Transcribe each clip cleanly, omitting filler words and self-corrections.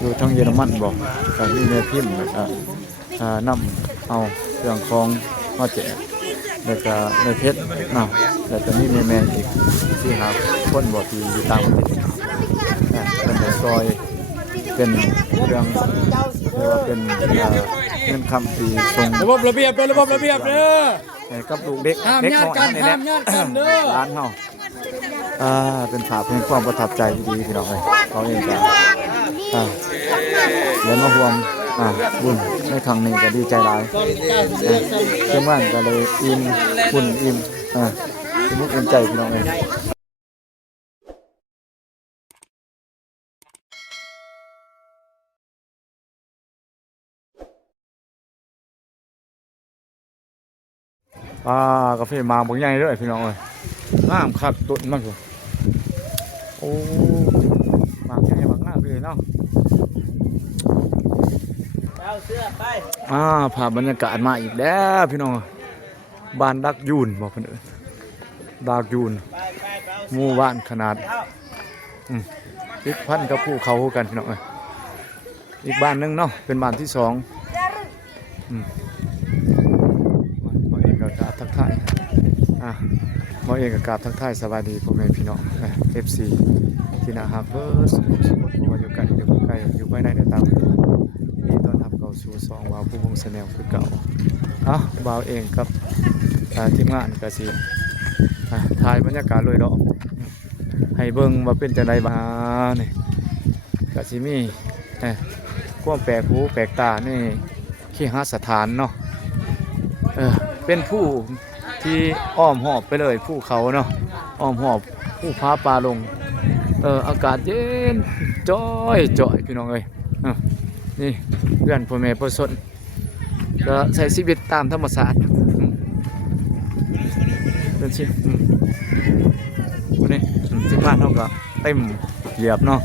อยู่ทางเยอรมันบอกก็มีแม่พิมพ์แล้วก็นำเอาเครื่องของมาแจกแล้วก็แม่เพชรเนาะแล้วก็มีแม่อีกที่หาคนบ่ที่อยู่ต่างประเทศเป็นในซอยเป็นเครื่องเรียกว่าเป็นเงินคำที่ส่ง ระบบระเบียบระบบระเบียบเด้อ กับลูกเด็ก ห้าม เด็ก ญา น้ ติ อย กัน นี่แห ห้า ละ มญาติกันเด้อ ร้านเฮาเป็นภาพแห่งความประทับใจดีพี่น้องเลยเขาเองก็แล้วมาห่วมบุญในครั้งนี้ก็ดีใจหลายเชื่อมั่นก็เลยอิ่มบุญอิ่มสมุกอิ่มใจพี่น้องเลยกาแฟมาบางอย่างด้วยพี่น้องเลยงามคักตุ่นมากเลยโอ้บางอย่างบางงามเลยเนาะภาพบรรยากาศมาอีกแล้วพี่น้องบ้านดักยูนบอกคนอื่นดักยูนหมู่บ้านขนาดติดพันกับภูเขากันพี่น้องเลยอีกบ้านนึงเนาะเป็นบ้านที่สองหมอเองก็กราบทักทายหมอเองก็กราบทักทายสวัสดีพ่อแม่พี่น้องFC ที่น่าฮักเบิร์สว่าอยู่ไกลอยู่ไกลอยู่ภายในตามนี่ตอนทำเก่าสู่สองวาวผู้วงแนลคือเก่าบ่าวเองครับทีมงานกสิถ่ายบรรยากาศเลยเนาะให้เบิ่งว่าเป็นจังไดบ้างนี่กสิมีความแปลกหูแปลกตานี่ขี้หาสถานเนาะเป็นผู้ที่อ้อมหอบไปเลยภูเขาเนาะอ้อมหอบผู้พาปลาลงอากาศเย็นจ้อยพี่น้องเอ้ยนี่เพื่อนพ่อแม่พ่อสนก็ใช้ชีวิตตามธรรมชาติเป็นสิวันนี้ที่บ้านเขาก็เต็มเหยียบเนาะ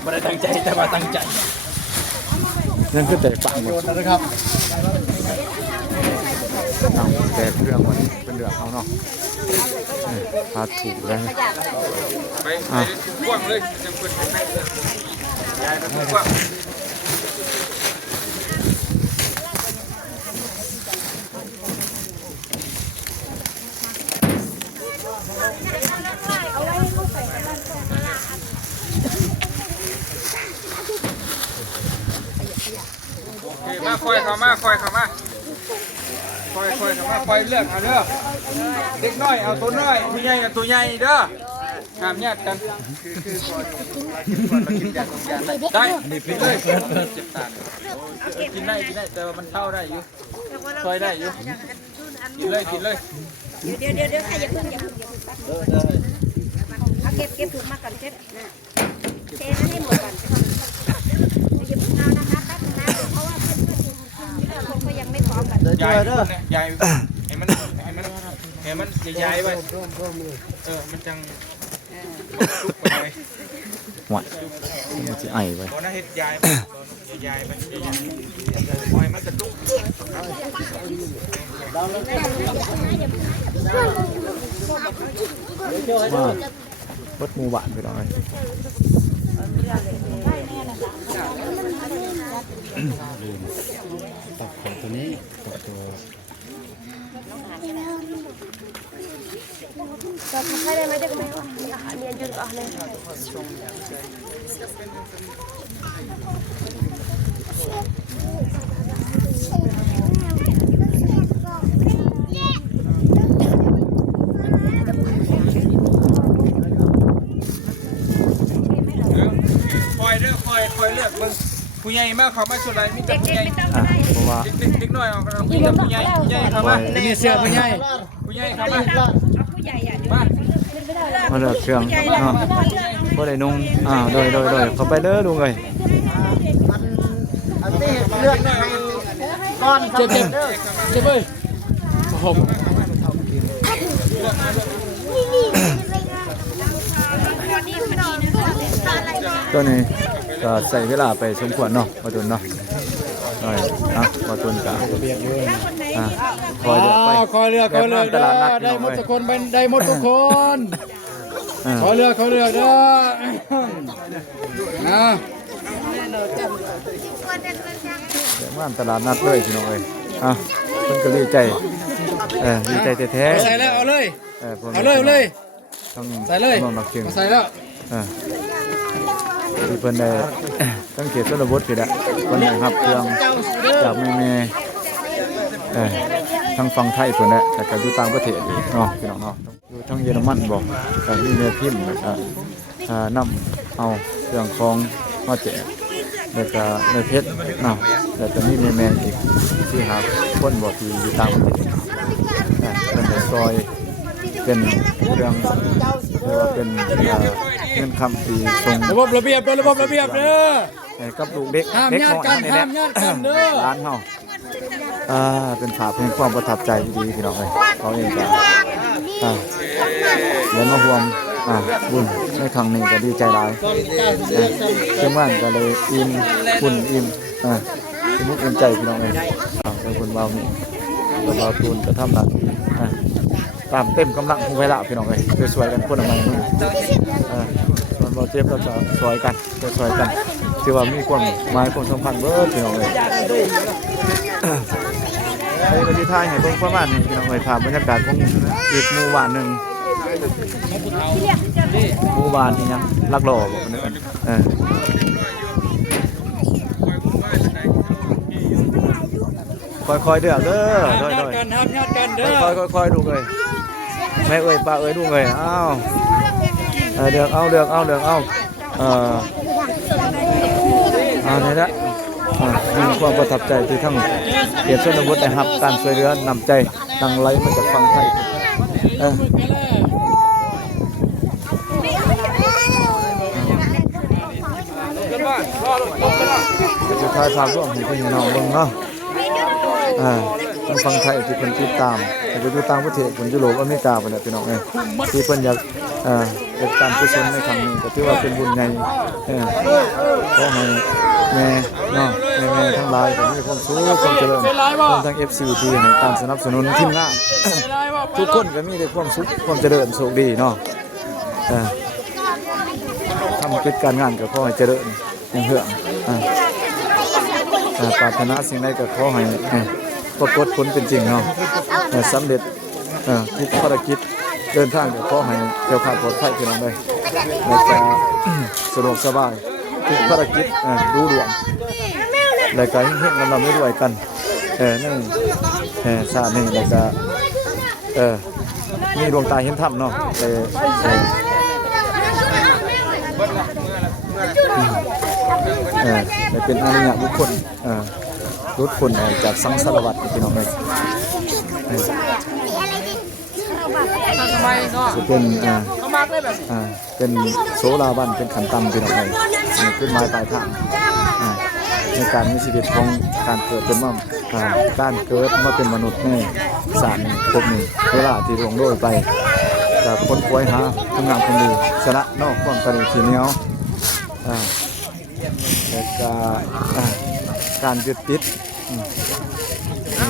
ไม่ได้ตั้งใจแต่ว่าตั้งใจนั่นคือแต่ปังหมดนะครับแต่เครื่องมันเป็นเดือดเอาเนาะพาถูกแล้วไปกว้างเลยจังเปิดไปยายไปกว้างมาคอยเข้ามาคอยเข้ามาคอยเข้ามาคอยเลือกเอาเด้อเด็กน้อยเอาตัวน้อยผู้ใหญ่เอาตัวใหญ่เด้อห้ามแยกกันได้นี่พี่เลยเจ็บตากินได้แต่ว่ามันเท่าได้อยู่คอยได้อยู่กินเลย เดี๋ยวใครอย่าเพิ่งเอาเก็บถุงมาก่อนเช็ดนะเช็ดให้หมดก่อนอย่าเพิ่งเอานะคะแป๊บนึงนะเพราะว่าเพื่อนก็ยังไม่พร้อมกันยายยายให้มันยายไว้มันจังหวานมันจะไอไว้พอน่าเห็ดยายไปปล่อยมันจะตุ้งรถหมู่บ้านไปหน่อยตัดของตัวนี้ตัดตัวใครได้ไหมเด็กแมวเรียนจนก่อนเลยคอยเลือกมึงผู้ใหญ่มากเขามาสุดไรมีแต่ผู้ใหญ่เพราะว่าเด็กน้อยออกมีแต่ผู้ใหญ่เข้ามานี่เสื้อผู้ใหญ่เข้ามามาเลือกเครื่องก็ได้นุ่งโดยเขาไปเด้อลุงเลยเลือกก่อนเจ็บเลยโอ้โหตัวนี้ก็ใส่เวลาไปสมควรเนาะมาดูเนาะ หน่อยอ่ะบ่ตุนกะ เบียดอยู่ อ่ะคอยเดือกไป คอยเลือก ตลาดนัด ได้หมดทุกคนได้หมดทุกคน อ่า ขอเลือกเด้อนะ เดี๋ยวมาตลาดนัดเลยพี่น้องเอ้ยอ่ะเพิ่นก็ดีใจดีใจแท้ ใส่แล้วเอาเลย ๆพ่อแม่ เอาเลย ต้อง ใส่เลย น้องนักจึง ใส่แล้ว ที่เพิ่นได้ ตั้งเขตชนบทพี่ละเพิ่นได้รับเครื่องจากแม่ทางฝั่งไทยเพิ่นแหละแต่ก็อยู่ต่างประเทศอีกเนาะพี่น้องเนาะอยู่ทางเยอรมันบอกก็มีแม่พิมพ์แล้วก็นำเอาเครื่องของมาแจกแล้วก็ในเพชรเนาะแล้วก็มีแม่อีกที่หาคนบ่ที่อยู่ต่างประเทศเพิ่นได้ซอยเป็นเครื่องเรียกว่าเป็นเงินคำที่ส่ง ระบบระเบียบเด้อระบบระเบียบเด้อ กับลูกเด็ก ห้าม เด็ก ญา น้ ติ อย กัน นี่แห ห้า ละ มญาติกันเด้อ ร้านเฮาเป็นภาพเป็นความประทับใจดีพี่น้องเอ้ยเขาเองก็แล้วมาห่วงบุญในครั้งนี้ก็ดีใจหลายเพื่อนบ้านก็เลยอิ่มคุณอิ่มสมุกอิ่มใจพี่น้องเอ้ยแล้วคนเบานี่แล้วเบาตูนก็ทำหน้าที่ตามเต็มกำลังของเวลาพี่น้องเอ้ยช่วยๆกันคนละไม้มือส่วนเบาเจ็บเราจะช่วยกันช่วยๆกันถือว่ามีความหมายความสำคัญเบิดพี่น้องเอ้ยไอ้ก็ที่ท้ายให้เบิ่งประมาณนี้พี่น้องเอ้ยภาพบรรยากาศของอีกหมู่บ้านหนึงหมู่บ้านที่ยังลักหล่อบ่เพิ่นค่อยๆเดือกเด้อ ห้าม ด้ ญา อย ติกันห้ามญาติกันเด้อ ๆค่อยๆดูเลยแม่เอ้ยป้าเอ้ยดูเลยอ้าวเดือกเอานี่ละมีความประทับใจที่ทั้งเกียรติชนบทได้รับการช่วยเหลือนำใจดังไหลมาจากฝั่งไทยจะถ่ายภาพร่วมให้พี่น้องเบิ่งเนาะทางฝั่งไทยที่เพิ่นติดตามแต่ไปอยู่ต่างประเทศคนยุโรปอเมริกาพุ่นน่ะพี่น้องที่เพิ่นอยากเกิดการกุศลในครั้งนี้ก็ถือว่าเป็นบุญใหญ่ขอให้แม่เนาะแม่ทั้งหลายก็มีความสุขความเจริญรวมทั้ง FC ที่ให้การสนับสนุนทีมงานทุกคนก็มีแต่ความสุขความเจริญโชคดีเนาะทำกิจการงานก็ขอให้เจริญรุ่งเรืองปรารถนาสิ่งใดก็ขอให้ปรากฏผลเป็นจริงเนาะสำเร็จทุกภารกิจเดินทางก็ขอให้แคล้วคลาดปลอดภัยพี่น้องเลยแล้วก็สะดวกสบายทุกภารกิจรู้รวมแล้วก็เฮงๆเราไม่ด้วยกันนี่ชาตินี้แล้วก็มีดวงตาเห็นธรรมเนาะเป็นอริยบุคคลรุดพ้นออกจากสังสารวัฏพี่น้องเลยจะเป็นโสดาบันเป็นขันธ์ต่ำพี่น้องเลยขึ้นมาปลายทางในการมีชีวิตของการเกิดเป็นม่อมการเกิดมาเป็นมนุษย์ในศาสตร์พวกนี้เวลาที่ลงโดยไปจะค้นคว้าหาคุณงามความดีชนะนอกความกระดิ่งทีเหนียวและการยึดติด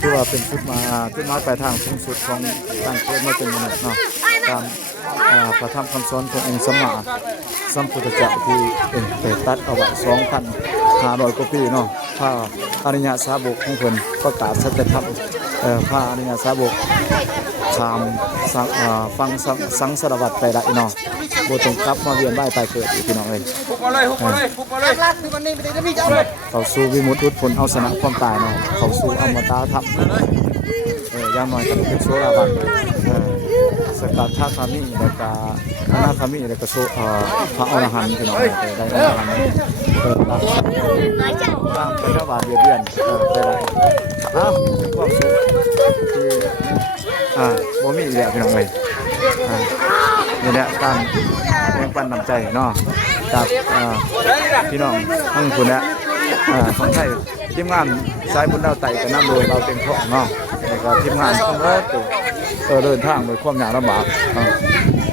ที่ว่าเป็นจุดหมายปลายทางสูงสุดของการเกิดมาเป็นมนุษย์เนาะตามพระธรรมคำสอนขององค์สมมาสัมพุทธเจ้าที่ได้ตัดเอาไว้ 2,500 กว่าปีเนาะพระอริยสาวกของเพิ่นประกาศสัจธรรมพระอริยสาวกฟังสังสารวัฏไปได้เนาะบ่ต้องกลับมาเวียนว่ายตายเกิดอีกพี่น้องเอ้ยเขาสู่วิมุตติหลุดพ้นเอาชนะความตายเนาะเขาสู่อมตะธรรมอย่างน้อยก็เป็นโสดาบันสกัดท่าคามิแล้วก็อนาคามิแล้วก็พระอรหันต์พี่น้องได้อรหันต์ตามพระบาทเบียดไปได้ความสุขที่บ่มีอีกแล้วพี่น้องเอ้ยนี่แหละการแบ่งปันน้ำใจเนาะจากพี่น้องทั้งคุณและคนไทยทีมงานสายบุญดาวไต่กับน้ำโดยเราเป็นของเนาะแล้วก็ทีมงานทั้งหมดเดินทางโดยความยากลำบาก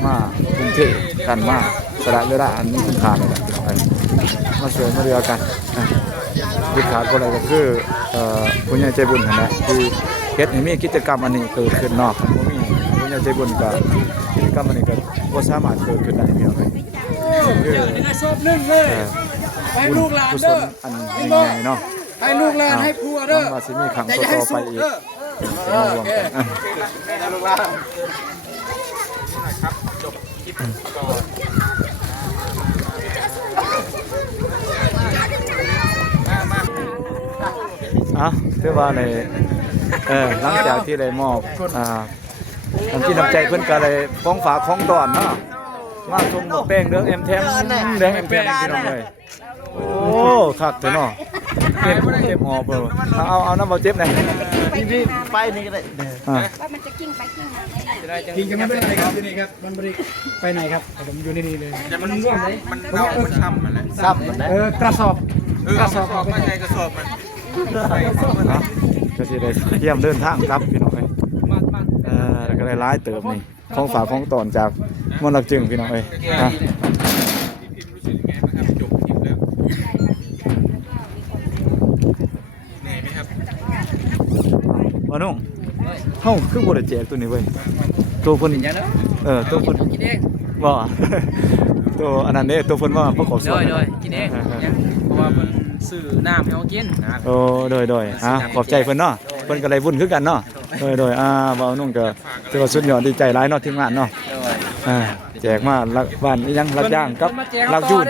มากรุงเทพกันมาสละเวลาอันนี้คุณค่าเลยนะพี่น้องมาช่วยมาเรือกัน ที่ขาดบ่ได้ก็คือผู้ใหญ่ใจบุญนั่นแหละที่เฮ็ดให้มีกิจกรรมอันนี้เกิดขึ้นเนาะคันบ่มีผู้ใหญ่ใจบุญก็กิจกรรมอันนี้ก็บ่สามารถเกิดขึ้นได้พี่น้องเอ้ยคือ ชอบนึ่งเลย ให้ลูกหลาน กุศ เด้ ล อ อันยิ่งใหญ่เนาะ ให้ลูกหลานให้ผัวเด้อ ว่าสิมีครั้ง แต่ ต่ จะให้ อๆไป สุข อีก เด้อ มารวมกันถือว่าในหลังจากที่ได้มอบน้ำจิตน้ำใจเพิ่นก็เลยของฝากของดอนเนาะมาส่งแป้งเด้อแถมแดงแถมพี่น้องเลยโอ้คักเถอะเนาะเก็บหอบเอาน้ำเบาเจ็บหน่อย พี่ไปนี่ก็ได้ ว่ามันจะกิ้งไปกิ้งมาได้ กินกันไม่เป็นไรครับที่นี่ครับมันบริไปไหนครับผมอยู่นี่เลย แต่มันร่วมเลยมันเน่ามันช้ำมันแหละ ซ้ำกระสอบ กระสอบไม่ใช่กระสอบมัน ก็สิได้เยี่ยมเดินทางครับพี่น้องเอ้ยแล้วก็ได้ร้ายเติบนี่ของฝากของตอนจากมอนลักจึงพี่น้องเอ้ย พิมรู้สึกยังไงบ้างครับจบคลิปแล้วเหนื่อยไหมครับ ว่าน้องเฮาคือบ่ได้แจกตัวนี้เว้ยตัวเพิ่นตัวเพิ่นกินเองบ่ ตัวอันนั้นเด้ตัวเพิ่นว่าประกอบสวน โดยกินเองเพราะว่าเพิ่นซื้อน้ำให้เขากินนะ โอ้โดยขอบใจเพิ่นเนาะเพิ่นก็ได้วุ่นคือกันเนาะโดยบ่าวนุ่งก็ถือว่าสุดยอดดีใจหลายเนาะทีมงานเนาะแจกมาลักบ้านอีหยังลักย่างกับลักยูน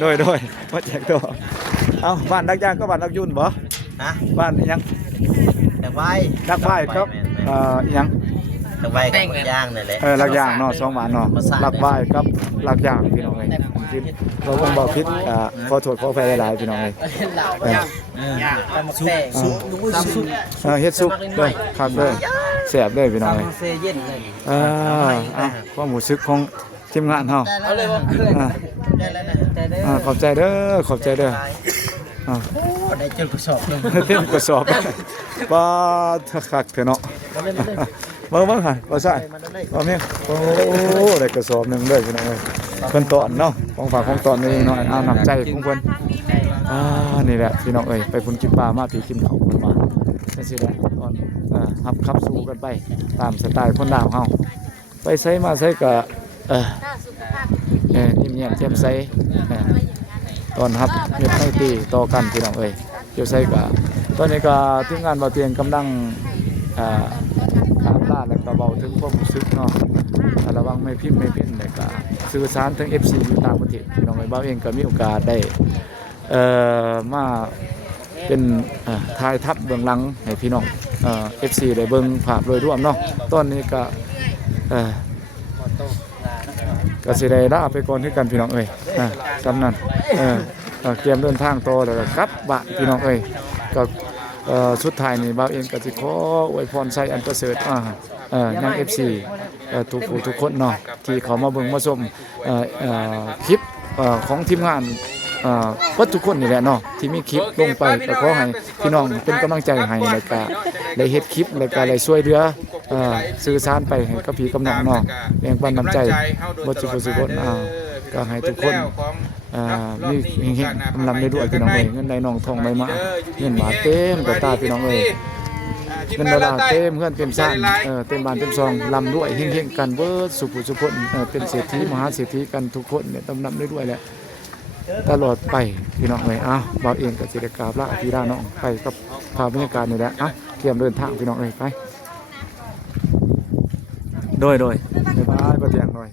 โดยมาแจกตัวเอ้าบ้านลักย่างก็บ้านลักยูนบ่ ฮะ บ้านอีหยัง ดักไว้ ลักไม้ครับอีหยัง ดักไว้กับย่างนั่นแหละ ลักย่างเนาะ2บ้านเนาะลักไม้กับลักย่างพี่น้องเอ้ยเราบ่บอกผิดขอโทษขออภัยหลายๆพี่น้องเอ้ย เฮ็ดซุปเด้อครับเด้อแซ่บเด้อพี่น้องเอ้ย เซเย็นเลย ความรู้สึกของทีมงานเฮา เอาเลยว่าได้แล้วนะแต่ได้ ขอบใจเด้อโอ้ได้จนกระสอบนึง เต็มกระสอบปลาคักเถอะเนาะเบิ่งค่ะบ่ใช่บ่แม่โอ้ได้กระสอบนึงเด้อพี่น้องเอ้ยเพิ่นตอนเนาะของฝากของตอนนี้เนาะเอาน้ำใจของเพิ่นนี่แหละพี่น้องเอ้ยไปพุ่นกินปลามาพี่กินข้าวพุ่นมาจังซี่แหละตอนขับสู้กันไปตามสไตล์คนลาวเฮาไปไสมาไสก็ยิ้มแย้มแจ่มใสตอนรับเฮ็ดให้ตีต่อกันพี่น้องเอ้ยอยู่ไสก็ตอนนี้ก็ทีมงานบ่าวเตียงกำลังถามลาแล้วก็เว้าถึงความรู้สึกเนาะระวังไม่พิมพ์แล้วก็สื่อสารถึง FC อยู่ต่างประเทศพี่น้องเอ้ยบ่าวเองก็มีโอกาสได้มาเป็นถ่ายทับเบื้องหลังให้พี่น้องFC ได้เบิ่งภาพโดยรวมเนาะตอนนี้ก็ก็สิได้ลาไปก่อนคือกันพี่น้องเอ้ยสำนั้นเตรียมเดินทางต่อแล้วก็กลับบ้านพี่น้องเอ้ยก็สุดท้ายนี่บ่าวเองก็สิขออวยพรใส่อันประเสริฐยัง FC ทุกผู้ทุกคนเนาะที่เขามาเบิ่งมาชมคลิปของทีมงานวัดทุกคนนี่แหละเนาะที่มีคลิปลงไปก็ขอให้พี่น้องเป็นกำลังใจให้แล้วก็ได้เฮ็ดคลิปแล้วก็ได้ช่วยเหลือสื่อสารไปให้กับพี่กับน้องเนาะแบ่งปันน้ำใจบ่จุสุคนก็ให้ทุกคนมีเฮงๆกำลังได้ด้วยพี่น้องเอ้ยเงินได้น้องทองได้มาเงินมาเต็มกระตาพี่น้องเอ้ยเงินดอลลาร์เต็มเงินเต็มซ่านเต็มบ้านเต็มซองลำด้วยเฮงๆกันเบิดสุขสุขคนเป็นเศรษฐีมหาเศรษฐีกันทุกคนเนี่ยลำได้ด้วยแหละตลอดไปพี่น้องเอ้ยบ่าวเองก็สิได้กราบลาพี่ลาน้องไปกับภาพบรรยากาศนี่แหละเตรียมเดินทางพี่น้องเอ้ยไปโดยบ๊ายบายบ่เที่ยงหน่อย